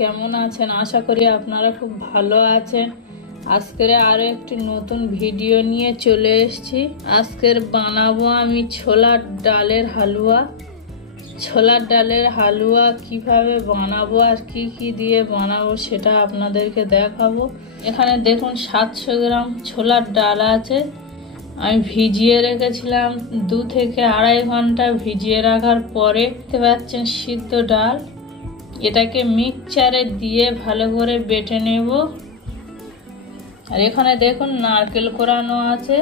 কেমন আছেন? আশা করি আপনারা খুব ভালো আছেন। আজকের আরো একটি নতুন ভিডিও নিয়ে চলে এসেছি। আজকের বানাবো আমি ছোলার ডালের হালুয়া। ছোলার ডালের হালুয়া কিভাবে বানাবো আর কি কি দিয়ে বানাবো সেটা আপনাদেরকে দেখাবো। এখানে দেখুন 700 গ্রাম ছোলার ডাল আছে। আমি ভিজিয়ে রেখেছিলাম 2 থেকে আড়াই ঘন্টা। ভিজিয়ে রাখার পরে দেখতে পাচ্ছেন সিদ্ধ ডাল। এটাকে মিক্সচারে দিয়ে ভালো করে বেটে নেব। আর এখানে দেখুন নারকেল কোরানো আছে।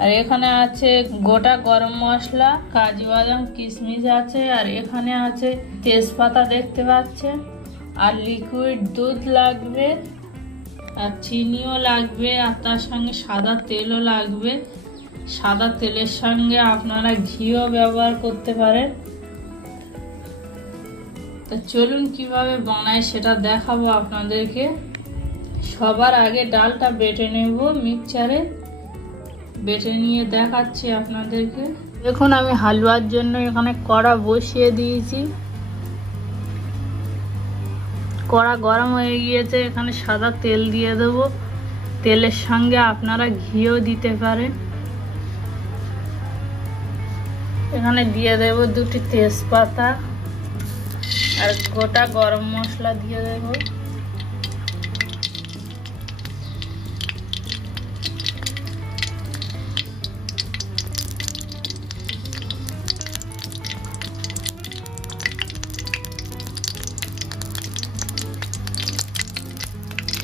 আর এখানে আছে গোটা গরম মশলা, কাজু বাদাম কিশমিশ আছে। আর এখানে আছে তেজপাতা দেখতে পাচ্ছেন। আর লিকুইড দুধ লাগবে, আর চিনিও লাগবে, আর তার সঙ্গে সাদা তেলও লাগবে। সাদা তেলের সঙ্গে আপনারা ঘিও ব্যবহার করতে পারেন। তো চলুন কিভাবে বানাই সেটা দেখাবো আপনাদেরকে। সবার আগে ডালটা বেটে নেব মিক্সচারে। বেটে নিয়ে দেখাচ্ছি আপনাদেরকে। দেখুন আমি হালুয়ার জন্য এখানে কড়া বসিয়ে দিয়েছি। কড়া গরম হয়ে গিয়েছে। এখানে সাদা তেল দিয়ে দেবো। তেলের সঙ্গে আপনারা ঘিও দিতে পারেন। এখানে দিয়ে দেব 2টি তেজপাতা আর গোটা গরম মশলা দিয়ে দেব।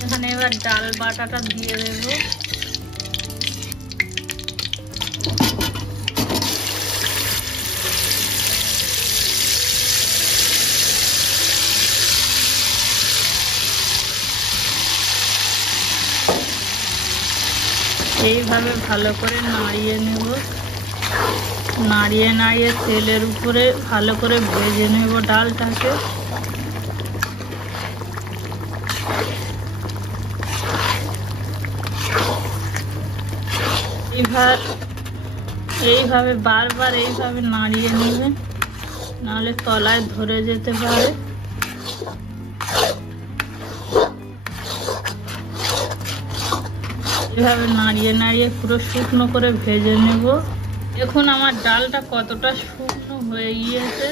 এখানে এবার ডাল বাটাটা দিয়ে দেব। এইভাবে ভালো করে নাড়িয়ে নেব। নাড়িয়ে নাড়িয়ে তেলের উপরে ভালো করে ভেজে নেব ডালটাকে। এইভাবে বারবার এইভাবে নাড়িয়ে নেবেন, নাহলে তলায় ধরে যেতে পারে। এভাবে নাড়িয়ে নাড়িয়ে পুরো শুকনো করে ভেজে নেব। দেখুন আমার ডালটা কতটা শুকনো হয়ে গিয়েছে।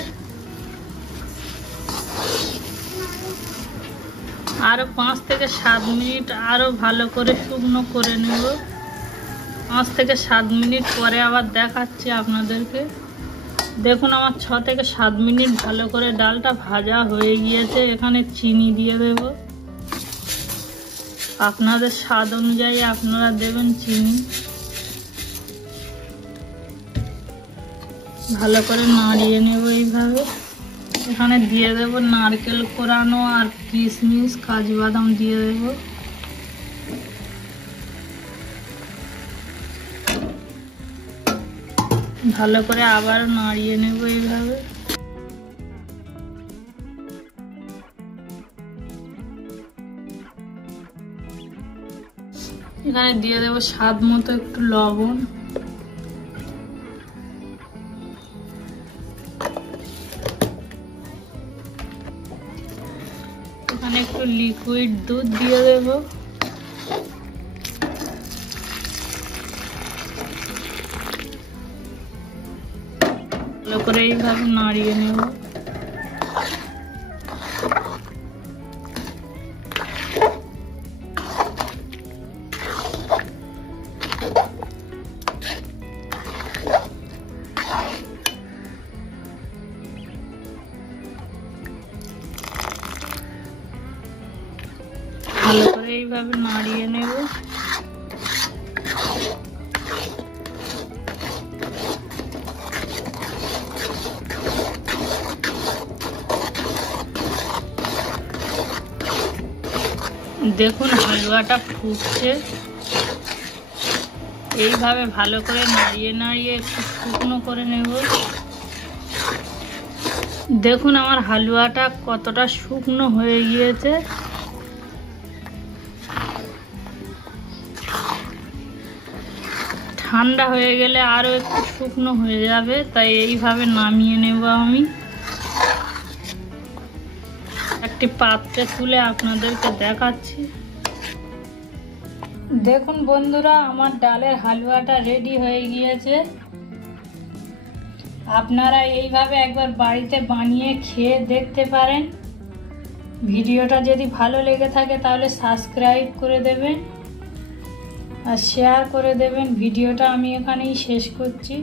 আরো 5 থেকে 7 মিনিট আরো ভালো করে শুকনো করে নেব। 5 থেকে 7 মিনিট পরে আবার দেখাচ্ছি আপনাদেরকে। দেখুন আমার 6 থেকে 7 মিনিট ভালো করে ডালটা ভাজা হয়ে গিয়েছে। এখানে চিনি দিয়ে দেব। আপনাদের স্বাদ অনুযায়ী আপনারা দেবেন চিনি। ভালো করে নাড়িয়ে নেব এইভাবে। এখানে দিয়ে দেব নারকেল কোরানো আর কিশমিশ, কাজু বাদাম দিয়ে দেব। ভালো করে আবার নাড়িয়ে নেব এইভাবে। এখানে দিয়ে দেব স্বাদ মতো একটু লবণ। এখানে একটু লিকুইড দুধ দিয়ে দেব। ভালো করে এইভাবে নাড়িয়ে নেব। ভালো করে এইভাবে নাড়িয়ে নেব। দেখুন হালুয়াটা ফুটছে। এইভাবে ভালো করে নাড়িয়ে নাড়িয়ে একটু শুকনো করে নেব। দেখুন আমার হালুয়াটা কতটা শুকনো হয়ে গিয়েছে। ঠান্ডা হয়ে গেলে আরো একটু শুকনো হয়ে যাবে, তাই এইভাবে নামিয়ে নেব আমি। একটি পাত্রে তুলে আপনাদেরকে দেখাচ্ছি। দেখুন বন্ধুরা, আমার ডালের হালুয়াটা রেডি হয়ে গিয়েছে। আপনারা এইভাবে একবার বাড়িতে বানিয়ে খেয়ে দেখতে পারেন। ভিডিওটা যদি ভালো লেগে থাকে তাহলে সাবস্ক্রাইব করে দেবেন আর শেয়ার করে দেবেন। ভিডিওটা আমি এখানেই শেষ করছি।